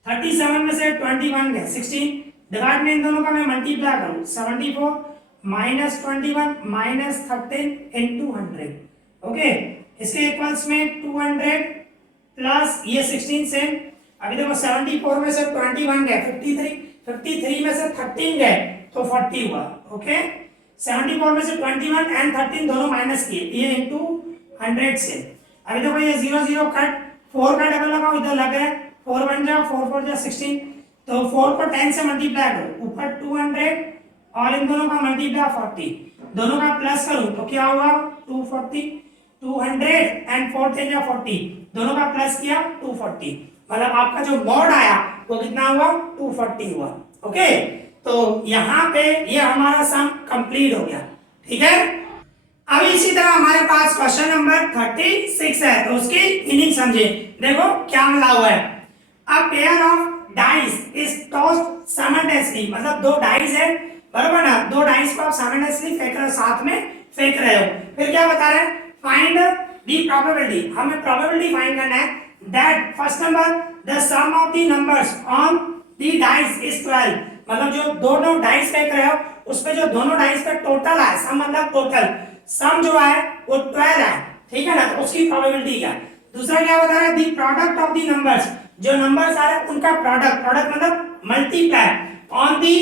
37 में से 21 गया 16, डिवाइड में इन दोनों का मैं मल्टीप्लाई करूं 74 माइनस 21 माइनस 13 इनटू 100, ओके। इसके इक्वल्स में 200 प्लस ये 16 से, अभी देखो 74 में से 21 गए 53, 53 में से 13 गए तो 40 हुआ, ओके। 74 में से 21 एंड 13 दोनों माइनस किए, ये इंटू 100 से। अभी देखो ये 0 0 कट, 4 का डबल लगाओ, इधर लग गया 4 1 जा 4 4 जा 16, तो 4 को 10 से मल्टीप्लाई करो, ऊपर 200 और इन दोनों का मल्टीप्लाई 40, दोनों का प्लस करूं तो क्या हुआ 240, 200 एंड 4 10 जा 40, दोनों का प्लस किया 240, मतलब आपका जो मॉड आया वो कितना हुआ 240 हुआ। ओके, तो यहाँ पे ये हमारा सम कंप्लीट हो गया। ठीक है, अभी इसी तरह हमारे पास क्वेश्चन नंबर 36 है, तो उसकी मीनिंग समझे। देखो क्या मिला हुआ है, a pair of dice is tossed simultaneously, मतलब दो डाइस है बराबर ना, दो डाइस को आप साइमल्टेनियसली फेंक रहे हो, साथ में फेंक रहे हो। फिर क्या बता रहे हैं, फाइंड द प्रोबेबिलिटी, हमें प्रोबेबिलिटी फाइंड करना है that first number the sum of the numbers on the dice is 12, मतलब जो दोनों डाइस फेंक रहे हो उस पे जो दोनों डाइस पे टोटल है, सम मतलब टोटल, सम जो है वो 12 है, ठीक है ना, तो उसकी प्रोबेबिलिटी क्या। दूसरा क्या बता रहा है, the product of the numbers, जो नंबर्स आ रहे हैं उनका प्रोडक्ट, प्रोडक्ट मतलब multiply on the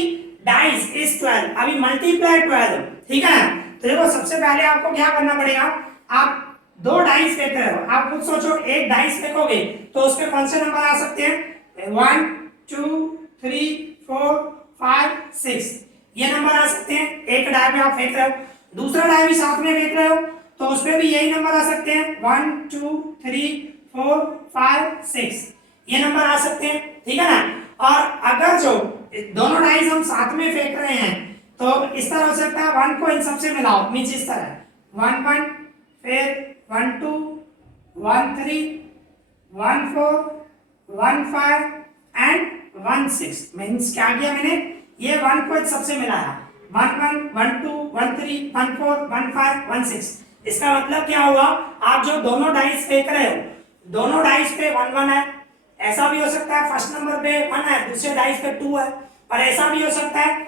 dice is 12, अभी मल्टीप्लाई 12, ठीक है ना। तो देखो सबसे पहले आपको क्या करना पड़ेगा, आप दो डाइस फेंक रहे हो, आप खुद सोचो, एक डाइस फेंकोगे तो उस पे कौन से नंबर आ सकते हैं, 1 2 3 4 5 6, ये नंबर आ सकते हैं, एक डाई पे आप फेंक रहे हो, दूसरा डाई भी साथ में फेंक रहे हो तो उस पे भी यही नंबर आ सकते हैं, 1 2 3 4 5 6, ये नंबर आ सकते हैं, ठीक है ना। और अगर जो दोनों डाइस हम साथ में फेंक रहे हैं तो इस तरह हो सकता है, 1 को इन सबसे मिलाओ, मींस इस तरह 1 1 फिर 1 2 1 3 1 4 1 5 एंड 1 6, मींस क्या किया मैंने, ये 1 को इन सबसे मिलाया, 1 1 1 2 1 3 1 4 1 5 1 6, इसका मतलब क्या हुआ, आप जो दोनों डाइस फेंक रहे हो, दोनों डाइस पे 1 1 है, ऐसा भी हो सकता है फर्स्ट नंबर पे 1 है, दूसरे डाइस पे 2 है, और ऐसा भी हो सकता है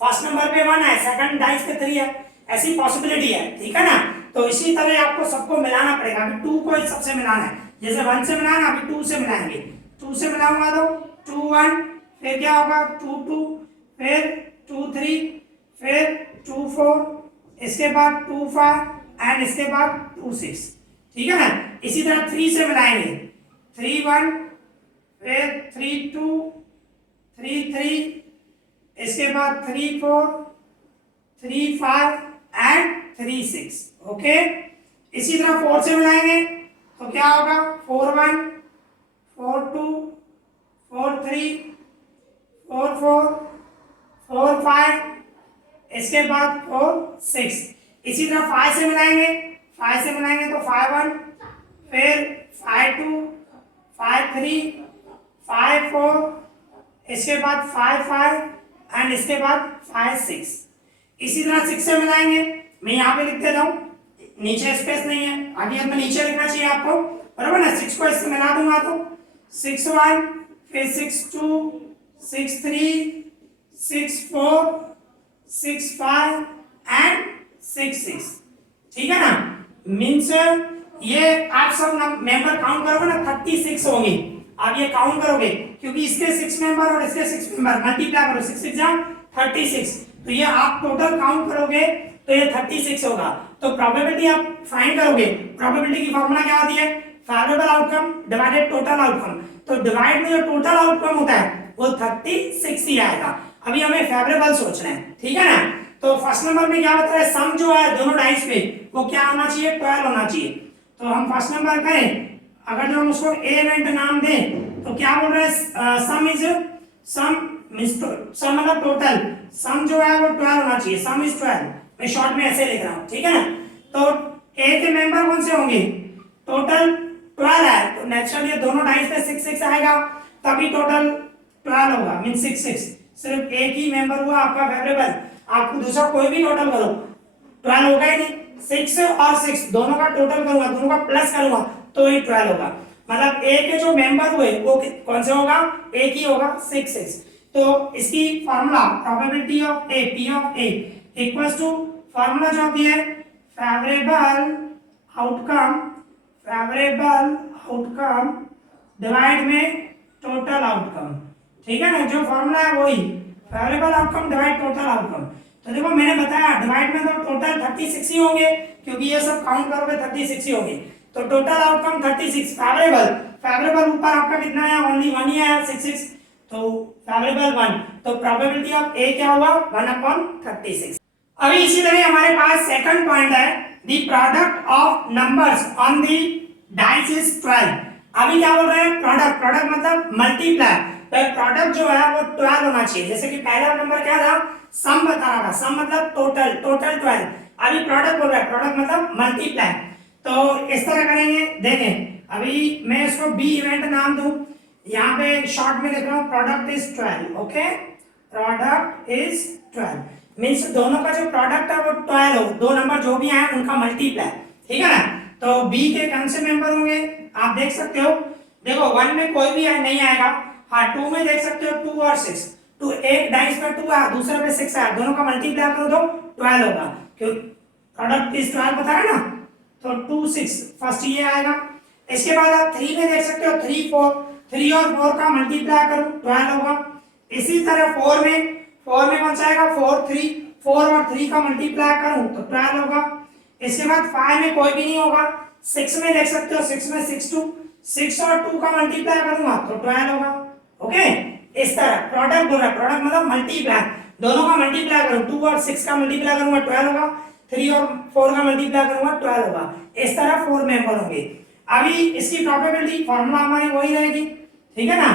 फर्स्ट नंबर पे 1 है, सेकंड डाइस पे 3 है, ऐसी पॉसिबिलिटी है, ठीक है ना। तो इसी तरह आपको सबको मिलाना पड़ेगा, अभी 2 को इस सबसे मिलाना है, जैसे 1 से मिलाना, अभी 2 से मिलाएंगे, 2 से मिलाऊंगा तो 2 1, फिर क्या होगा 2 2, फिर 2 3, फिर 2 4, इसके बाद 2 5 एंड इसके बाद 2 6, ठीक है ना। इसी तरह 3 से मिलाएंगे, 3 1, फिर 3 2 3 3, इसके बाद 3 4 3 5 एंड 3 6, ओके। इसी तरह 4 से मिलाएंगे तो क्या होगा 4 1 4 2 4 3 4 4 4 5, इसके बाद 4 6, इसी तरह 5 से मिलाएंगे, 5 से मिलाएंगे तो 5 1, फिर 5 2 5 3 5 4, इसके बाद 5 5 एंड इसके बाद 5 6, इसी तरह 6 से मिलाएंगे, मैं यहाँ पे लिख देता हूँ, नीचे स्पेस नहीं है, आगे हमें नीचे लिखना चाहिए आपको, बराबर ना। 6 को इससे मिला दूंगा तो 6 1, फिर 6 2 6 3 6 4 6 5 एंड 6 6, ठीक है ना। मीन्स ये आप सब मेंबर काउंट करोगे ना 36 होंगे, आप ये काउंट करोगे क्योंकि इसके 6 मेंबर और इसके 6 मेंबर मल्टीप्लाई करो, 6 6 जा 36, तो ये आप टोटल काउंट करोगे तो ये 36 होगा। तो प्रोबेबिलिटी आप फाइंड करोगे, प्रोबेबिलिटी की फॉर्मूला क्या होती है, favourable outcome divided total outcome, तो डिवाइड में जो टोटल आउटकम होता है वो 36 ही आएगा। अभी हमें फेवरेबल सोचना है, ठीक है ना। तो फर्स्ट नंबर में क्या बता रहा है, सम जो है दोनों डाइस पे वो क्या होना चाहिए, 12 होना चाहिए। तो हम फर्स्ट नंबर करें, अगर जो हम उसको ए इवेंट नाम दें तो क्या बोल रहे हैं, सम इज सम सम मतलब टोटल, सम जो है वो 12 होना चाहिए, सम इज 12, मैं शॉर्ट में ऐसे लिख रहा हूँ, ठीक है ना। तो ए के मेंबर कौन से होंगे, टोटल 12 है, तो नेचुरली ये दोनों डाइस पे 6 6 आएगा, तभी टोटल 12 होगा, मीन 6 6, सिर्फ एक ही मेंबर हुआ आपका फेवरेबल, आपको दूसरा कोई भी टोटल करो 12 होगा ही नहीं, 6 और 6 दोनों का टोटल करूंगा, दोनों का प्लस करूंगा तो ये 12 होगा, मतलब ए के जो मेंबर हुए वो कौन से होगा, एक ही होगा 6 6। तो इसकी formula probability of A, P of A equals to, formula जो होती है favourable outcome, favourable outcome divide में टोटल आउटकम, ठीक है ना, जो फार्मूला है वही favourable outcome divide total outcome. तो देखो मैंने बताया डिवाइड में तो टोटल 36 ही होंगे, क्योंकि ये सब काउंट करोगे 36 ही होंगे। तो टोटल आउटकम 36। फेवरेबल, फेवरेबल ऊपर आपका कितना है, ओनली 1 ही आया 66, तो फेवरेबल 1। तो प्रोबेबिलिटी ऑफ ए क्या हुआ, 1/36। अभी इसी तरह हमारे पास सेकंड पॉइंट है, the product of numbers on the dice is 12। अभी क्या बोल रहे हैं, प्रोडक्ट, प्रोडक्ट मतलब मल्टीप्लाई, तो प्रोडक्ट जो है वो 12 होना चाहिए। जैसे कि पहला नंबर क्या था, सम बता रहा था, सम मतलब टोटल, टोटल 12। अभी प्रोडक्ट बोल रहा है, प्रोडक्ट मतलब मल्टीप्लाई। तो इस तरह करेंगे, देखें अभी मैं इसको बी इवेंट नाम दूं, यहाँ पे शॉर्ट में लिख रहा हूँ product is 12। Okay, product is 12 means दोनों का जो प्रोडक्ट है वो 12 हो, दो नंबर जो भी आए उनका मल्टीप्लाई, ठीक है ना। तो बी के कौन से मेंबर होंगे आप देख सकते हो, देखो 1 में कोई भी नहीं आएगा, हाँ 2 में देख सकते हो 2 और 6, तो एक डाइस पे 2 आया, दूसरे पे 6 आया, दोनों का मल्टीप्लाई करो तो 12 होगा, क्यों प्रोडक्ट इज 12 बता रहा है ना। तो 2 6 फर्स्ट ये आएगा। इसके बाद आप 3 में देख सकते हो 3 4, 3 और 4 का मल्टीप्लाई करो 12 होगा। इसी तरह 4 में कौन सा आएगा, 4 3, 4 और 3 का मल्टीप्लाई करूं तो 12 होगा। इसके बाद 5 में कोई भी नहीं होगा, 6 में देख सकते हो, 6 में 6 2, 6 और 2 का मल्टीप्लाई करूंगा तो 12 होगा। ओके, इस तरह प्रोडक्ट बोल रहा है, प्रोडक्ट मतलब मल्टीप्लाई, दोनों का मल्टीप्लाई करूं, 2 और 6 का मल्टीप्लाई करूंगा 12 होगा, 3 और 4 का मल्टीप्लाई करूंगा 12 होगा। इस तरह 4 मेंबर होंगे। अभी इसकी प्रोबेबिलिटी फार्मूला हमारी वही रहेगी, ठीक है ना।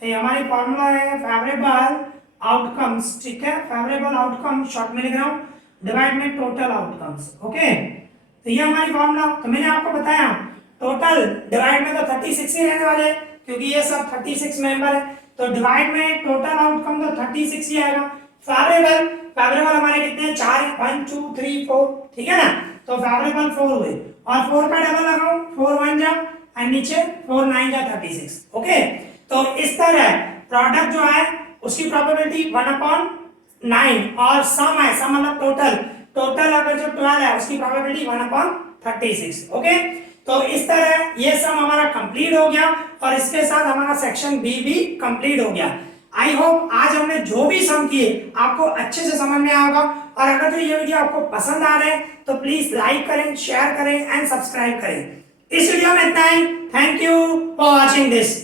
तो ये हमारी फार्मूला है फेवरेबल आउटकम्स, ठीक है, फेवरेबल आउटकम शॉर्ट में लिख रहा हूं, डिवाइड में टोटल आउटकम्स। ओके, तो ये हमारी फार्मूला, तो मैंने आपको बताया टोटल डिवाइड में तो 36 ही रहने वाले, क्योंकि ये सब 36 मेंबर है, तो डिवाइड में टोटल आउटकम तो 36 ही आएगा। फेवरेबल, फेवरेबल हमारे कितने हैं, 4 है, 1 2 3 4, ठीक है ना। तो फेवरेबल 4 हुए, और 4 का डबल लगाओ, 4 1 जा एंड नीचे 4 9 जा 36। ओके, तो इस तरह प्रोडक्ट जो है उसकी प्रोबेबिलिटी 1/9, और सम है, सम मतलब टोटल, टोटल अगर जो 12 है उसकी प्रोबेबिलिटी 1/36। ओके, तो इस तरह ये सम हमारा कंप्लीट हो गया, और इसके साथ हमारा सेक्शन बी भी कंप्लीट हो गया। आई होप आज हमने जो भी सम किए आपको अच्छे से समझ में आएगा, और अगर तो ये वीडियो आपको पसंद आ रहे हैं तो प्लीज लाइक करें, शेयर करें एंड सब्सक्राइब करें। इस वीडियो में इतना ही, thank you for watching this.